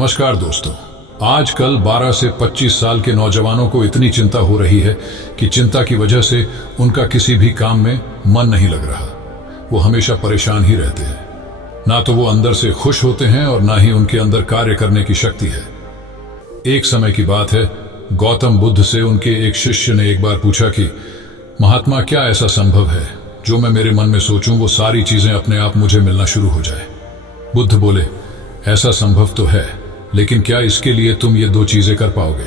नमस्कार दोस्तों। आजकल 12 से 25 साल के नौजवानों को इतनी चिंता हो रही है कि चिंता की वजह से उनका किसी भी काम में मन नहीं लग रहा। वो हमेशा परेशान ही रहते हैं। ना तो वो अंदर से खुश होते हैं और ना ही उनके अंदर कार्य करने की शक्ति है। एक समय की बात है, गौतम बुद्ध से उनके एक शिष्य ने एक बार पूछा कि महात्मा, क्या ऐसा संभव है जो मैं मेरे मन में सोचूं वो सारी चीजें अपने आप मुझे मिलना शुरू हो जाए। बुद्ध बोले, ऐसा संभव तो है, लेकिन क्या इसके लिए तुम ये दो चीजें कर पाओगे?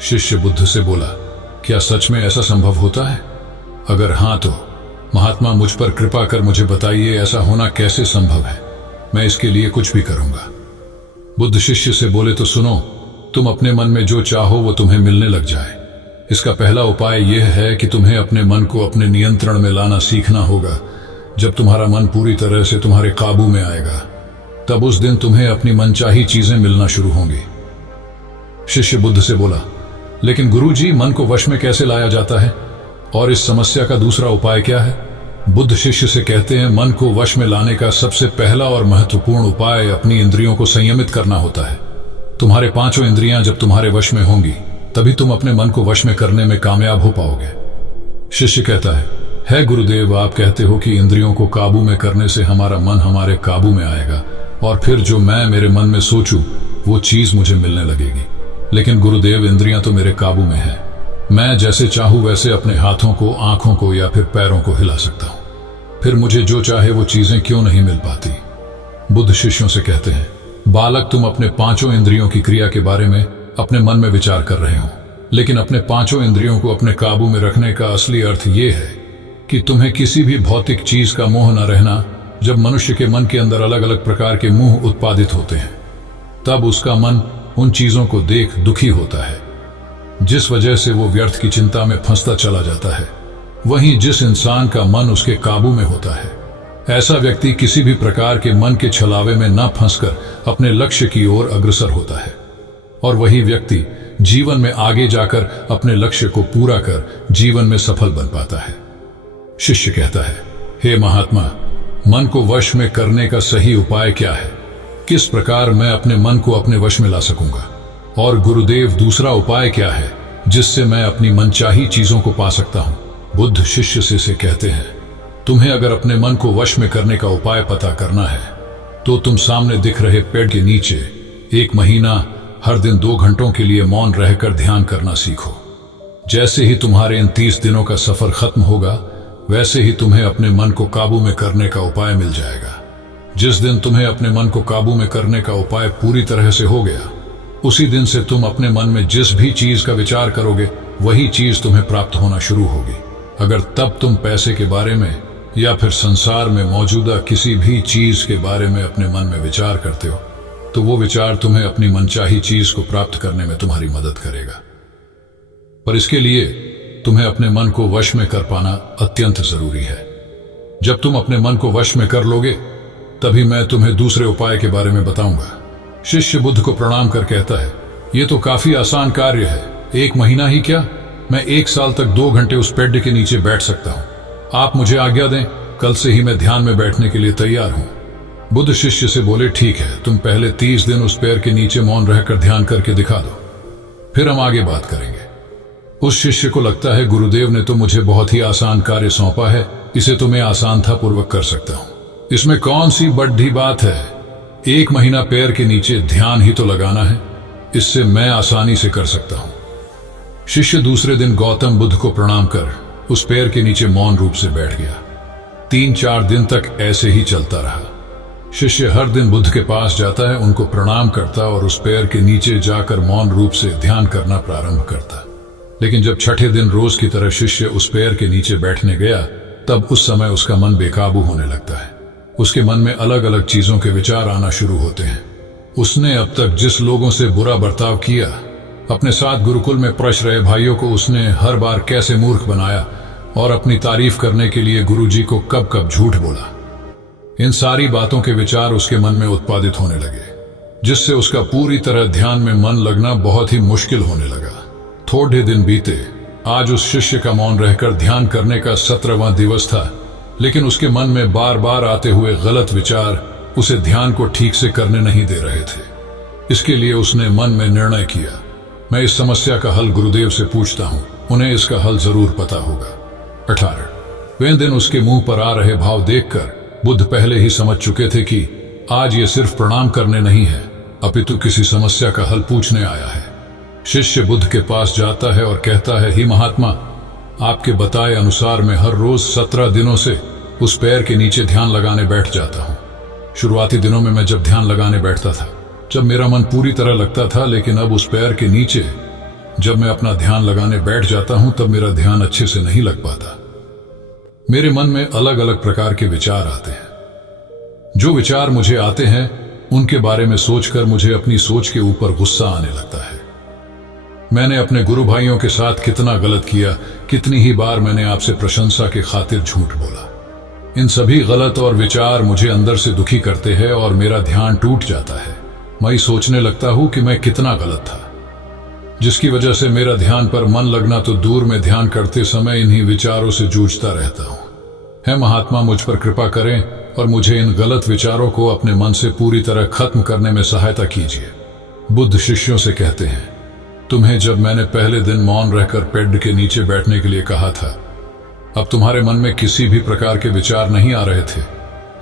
शिष्य बुद्ध से बोला, क्या सच में ऐसा संभव होता है? अगर हां तो महात्मा मुझ पर कृपा कर मुझे बताइए, ऐसा होना कैसे संभव है? मैं इसके लिए कुछ भी करूंगा। बुद्ध शिष्य से बोले, तो सुनो, तुम अपने मन में जो चाहो वो तुम्हें मिलने लग जाए। इसका पहला उपाय यह है कि तुम्हें अपने मन को अपने नियंत्रण में लाना सीखना होगा। जब तुम्हारा मन पूरी तरह से तुम्हारे काबू में आएगा, तब उस दिन तुम्हें अपनी मनचाही चीजें मिलना शुरू होंगी। शिष्य बुद्ध से बोला, लेकिन गुरुजी, मन को वश में कैसे लाया जाता है और इस समस्या का दूसरा उपाय क्या है? बुद्ध शिष्य से कहते हैं, मन को वश में लाने का सबसे पहला और महत्वपूर्ण उपाय अपनी इंद्रियों को संयमित करना होता है। तुम्हारे पांचों इंद्रियां जब तुम्हारे वश में होंगी, तभी तुम अपने मन को वश में करने में कामयाब हो पाओगे। शिष्य कहता है गुरुदेव, आप कहते हो कि इंद्रियों को काबू में करने से हमारा मन हमारे काबू में आएगा और फिर जो मैं मेरे मन में सोचूं वो चीज मुझे मिलने लगेगी। लेकिन गुरुदेव, इंद्रियां तो मेरे काबू में है। मैं जैसे चाहूं वैसे अपने हाथों को, आंखों को या फिर पैरों को हिला सकता हूं। फिर मुझे जो चाहे वो चीजें क्यों नहीं मिल पाती? बुद्ध शिष्यों से कहते हैं, बालक, तुम अपने पांचों इंद्रियों की क्रिया के बारे में अपने मन में विचार कर रहे हो, लेकिन अपने पांचों इंद्रियों को अपने काबू में रखने का असली अर्थ यह है कि तुम्हें किसी भी भौतिक चीज का मोह न रहना। जब मनुष्य के मन के अंदर अलग अलग प्रकार के मोह उत्पादित होते हैं, तब उसका मन उन चीजों को देख दुखी होता है, जिस वजह से वो व्यर्थ की चिंता में फंसता चला जाता है। वहीं जिस इंसान का मन उसके काबू में होता है, ऐसा व्यक्ति किसी भी प्रकार के मन के छलावे में न फंसकर अपने लक्ष्य की ओर अग्रसर होता है, और वही व्यक्ति जीवन में आगे जाकर अपने लक्ष्य को पूरा कर जीवन में सफल बन पाता है। शिष्य कहता है, हे महात्मा, मन को वश में करने का सही उपाय क्या है? किस प्रकार मैं अपने मन को अपने वश में ला सकूंगा? और गुरुदेव, दूसरा उपाय क्या है जिससे मैं अपनी मनचाही चीजों को पा सकता हूं? बुद्ध शिष्य से कहते हैं, तुम्हें अगर अपने मन को वश में करने का उपाय पता करना है तो तुम सामने दिख रहे पेड़ के नीचे 1 महीना हर दिन 2 घंटों के लिए मौन रहकर ध्यान करना सीखो। जैसे ही तुम्हारे इन 30 दिनों का सफर खत्म होगा, वैसे ही तुम्हें अपने मन को काबू में करने का उपाय मिल जाएगा। जिस दिन तुम्हें अपने मन को काबू में करने का उपाय पूरी तरह से हो गया, उसी दिन से तुम अपने मन में जिस भी चीज का विचार करोगे, वही चीज तुम्हें प्राप्त होना शुरू होगी। अगर तब तुम पैसे के बारे में या फिर संसार में मौजूदा किसी भी चीज के बारे में अपने मन में विचार करते हो, तो वो विचार तुम्हें अपनी मनचाही चीज को प्राप्त करने में तुम्हारी मदद करेगा। पर इसके लिए तुम्हें अपने मन को वश में कर पाना अत्यंत जरूरी है। जब तुम अपने मन को वश में कर लोगे, तभी मैं तुम्हें दूसरे उपाय के बारे में बताऊंगा। शिष्य बुद्ध को प्रणाम कर कहता है, यह तो काफी आसान कार्य है। 1 महीना ही क्या, मैं 1 साल तक 2 घंटे उस पेड़ के नीचे बैठ सकता हूं। आप मुझे आज्ञा दें, कल से ही मैं ध्यान में बैठने के लिए तैयार हूं। बुद्ध शिष्य से बोले, ठीक है, तुम पहले 30 दिन उस पेड़ के नीचे मौन रहकर ध्यान करके दिखा दो, फिर हम आगे बात करेंगे। उस शिष्य को लगता है, गुरुदेव ने तो मुझे बहुत ही आसान कार्य सौंपा है, इसे तो मैं आसानता पूर्वक कर सकता हूं। इसमें कौन सी बड़ी बात है? 1 महीना पैर के नीचे ध्यान ही तो लगाना है, इससे मैं आसानी से कर सकता हूं। शिष्य दूसरे दिन गौतम बुद्ध को प्रणाम कर उस पेड़ के नीचे मौन रूप से बैठ गया। 3-4 दिन तक ऐसे ही चलता रहा। शिष्य हर दिन बुद्ध के पास जाता है, उनको प्रणाम करता और उस पेड़ के नीचे जाकर मौन रूप से ध्यान करना प्रारंभ करता। लेकिन जब छठे दिन रोज की तरह शिष्य उस पेड़ के नीचे बैठने गया, तब उस समय उसका मन बेकाबू होने लगता है। उसके मन में अलग अलग चीजों के विचार आना शुरू होते हैं। उसने अब तक जिस लोगों से बुरा बर्ताव किया, अपने साथ गुरुकुल में पढ़ रहे भाइयों को उसने हर बार कैसे मूर्ख बनाया और अपनी तारीफ करने के लिए गुरुजी को कब कब झूठ बोला, इन सारी बातों के विचार उसके मन में उत्पादित होने लगे, जिससे उसका पूरी तरह ध्यान में मन लगना बहुत ही मुश्किल होने लगा। थोड़े दिन बीते। आज उस शिष्य का मौन रहकर ध्यान करने का 17वां दिवस था, लेकिन उसके मन में बार बार आते हुए गलत विचार उसे ध्यान को ठीक से करने नहीं दे रहे थे। इसके लिए उसने मन में निर्णय किया, मैं इस समस्या का हल गुरुदेव से पूछता हूं, उन्हें इसका हल जरूर पता होगा। 18 वे दिन उसके मुंह पर आ रहे भाव देखकर बुद्ध पहले ही समझ चुके थे कि आज ये सिर्फ प्रणाम करने नहीं है, अपितु किसी समस्या का हल पूछने आया है। शिष्य बुद्ध के पास जाता है और कहता है, ही महात्मा, आपके बताए अनुसार मैं हर रोज 17 दिनों से उस पैर के नीचे ध्यान लगाने बैठ जाता हूँ। शुरुआती दिनों में मैं जब ध्यान लगाने बैठता था, जब मेरा मन पूरी तरह लगता था, लेकिन अब उस पैर के नीचे जब मैं अपना ध्यान लगाने बैठ जाता हूं तब मेरा ध्यान अच्छे से नहीं लग पाता। मेरे मन में अलग अलग प्रकार के विचार आते हैं। जो विचार मुझे आते हैं उनके बारे में सोचकर मुझे अपनी सोच के ऊपर गुस्सा आने लगता है। मैंने अपने गुरु भाइयों के साथ कितना गलत किया, कितनी ही बार मैंने आपसे प्रशंसा के खातिर झूठ बोला। इन सभी गलत और विचार मुझे अंदर से दुखी करते हैं और मेरा ध्यान टूट जाता है। मैं सोचने लगता हूं कि मैं कितना गलत था, जिसकी वजह से मेरा ध्यान पर मन लगना तो दूर में ध्यान करते समय इन्हीं विचारों से जूझता रहता हूं। है महात्मा, मुझ पर कृपा करें और मुझे इन गलत विचारों को अपने मन से पूरी तरह खत्म करने में सहायता कीजिए। बुद्ध शिष्यों से कहते हैं, तुम्हें जब मैंने पहले दिन मौन रहकर पेड़ के नीचे बैठने के लिए कहा था, अब तुम्हारे मन में किसी भी प्रकार के विचार नहीं आ रहे थे,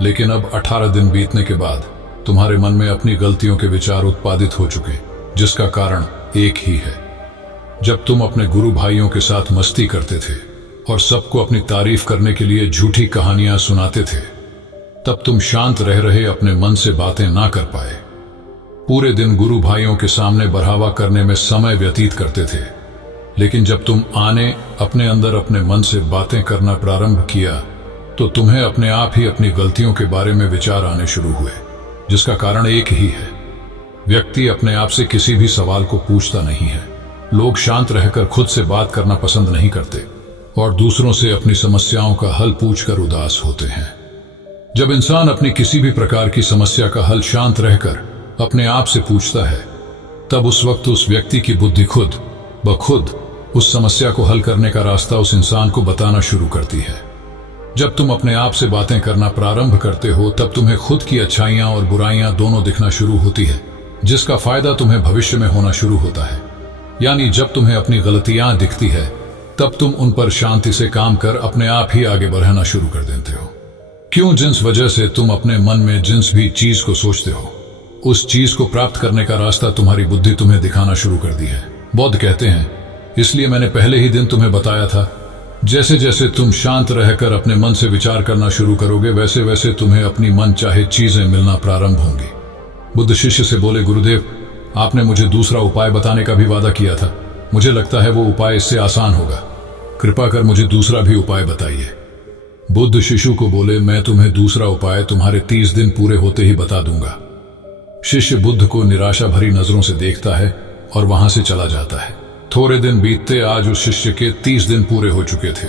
लेकिन अब 18 दिन बीतने के बाद तुम्हारे मन में अपनी गलतियों के विचार उत्पादित हो चुके, जिसका कारण एक ही है। जब तुम अपने गुरु भाइयों के साथ मस्ती करते थे और सबको अपनी तारीफ करने के लिए झूठी कहानियां सुनाते थे, तब तुम शांत रह रहे अपने मन से बातें ना कर पाए। पूरे दिन गुरु भाइयों के सामने बढ़ावा करने में समय व्यतीत करते थे, लेकिन जब तुम आने अपने अंदर अपने मन से बातें करना प्रारंभ किया तो तुम्हें अपने आप ही अपनी गलतियों के बारे में विचार आने शुरू हुए, जिसका कारण एक ही है। व्यक्ति अपने आप से किसी भी सवाल को पूछता नहीं है। लोग शांत रहकर खुद से बात करना पसंद नहीं करते और दूसरों से अपनी समस्याओं का हल पूछकर उदास होते हैं। जब इंसान अपनी किसी भी प्रकार की समस्या का हल शांत रहकर अपने आप से पूछता है, तब उस वक्त उस व्यक्ति की बुद्धि खुद ब खुद उस समस्या को हल करने का रास्ता उस इंसान को बताना शुरू करती है। जब तुम अपने आप से बातें करना प्रारंभ करते हो, तब तुम्हें खुद की अच्छाइयां और बुराइयां दोनों दिखना शुरू होती है, जिसका फायदा तुम्हें भविष्य में होना शुरू होता है। यानी जब तुम्हें अपनी गलतियां दिखती है, तब तुम उन पर शांति से काम कर अपने आप ही आगे बढ़ना शुरू कर देते हो। क्यों? जिस वजह से तुम अपने मन में जिस भी चीज को सोचते हो, उस चीज को प्राप्त करने का रास्ता तुम्हारी बुद्धि तुम्हें दिखाना शुरू कर दी है। बौद्ध कहते हैं, इसलिए मैंने पहले ही दिन तुम्हें बताया था, जैसे जैसे तुम शांत रहकर अपने मन से विचार करना शुरू करोगे, वैसे वैसे तुम्हें अपनी मन चाहे चीजें मिलना प्रारंभ होंगी। बुद्ध शिष्य से बोले, गुरुदेव, आपने मुझे दूसरा उपाय बताने का भी वादा किया था। मुझे लगता है वो उपाय इससे आसान होगा। कृपा कर मुझे दूसरा भी उपाय बताइए। बुद्ध शिशु को बोले, मैं तुम्हें दूसरा उपाय तुम्हारे 30 दिन पूरे होते ही बता दूंगा। शिष्य बुद्ध को निराशा भरी नजरों से देखता है और वहां से चला जाता है। थोड़े दिन बीतते आज उस शिष्य के 30 दिन पूरे हो चुके थे।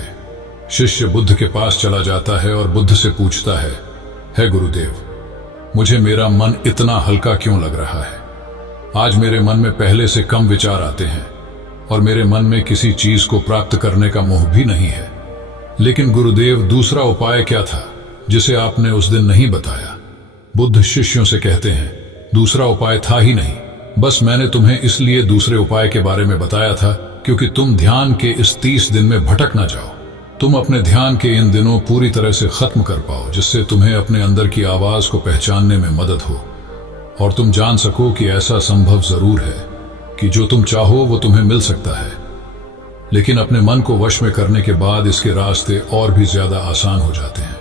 शिष्य बुद्ध के पास चला जाता है और बुद्ध से पूछता है गुरुदेव, मुझे मेरा मन इतना हल्का क्यों लग रहा है? आज मेरे मन में पहले से कम विचार आते हैं और मेरे मन में किसी चीज को प्राप्त करने का मोह भी नहीं है। लेकिन गुरुदेव, दूसरा उपाय क्या था जिसे आपने उस दिन नहीं बताया? बुद्ध शिष्यों से कहते हैं, दूसरा उपाय था ही नहीं, बस मैंने तुम्हें इसलिए दूसरे उपाय के बारे में बताया था क्योंकि तुम ध्यान के इस 30 दिन में भटक ना जाओ। तुम अपने ध्यान के इन दिनों पूरी तरह से खत्म कर पाओ, जिससे तुम्हें अपने अंदर की आवाज को पहचानने में मदद हो और तुम जान सको कि ऐसा संभव जरूर है कि जो तुम चाहो वो तुम्हें मिल सकता है। लेकिन अपने मन को वश में करने के बाद इसके रास्ते और भी ज्यादा आसान हो जाते हैं।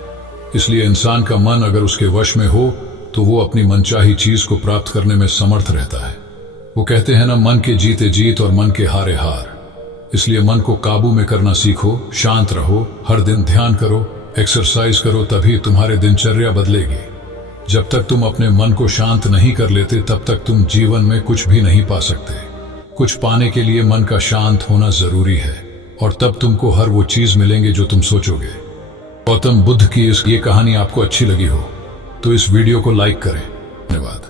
इसलिए इंसान का मन अगर उसके वश में हो तो वो अपनी मनचाही चीज को प्राप्त करने में समर्थ रहता है। वो कहते हैं ना, मन के जीते जीत और मन के हारे हार। इसलिए मन को काबू में करना सीखो, शांत रहो, हर दिन ध्यान करो, एक्सरसाइज करो, तभी तुम्हारे दिनचर्या बदलेगी। जब तक तुम अपने मन को शांत नहीं कर लेते, तब तक तुम जीवन में कुछ भी नहीं पा सकते। कुछ पाने के लिए मन का शांत होना जरूरी है और तब तुमको हर वो चीज मिलेंगे जो तुम सोचोगे। गौतम बुद्ध की ये कहानी आपको अच्छी लगी हो तो इस वीडियो को लाइक करें। धन्यवाद।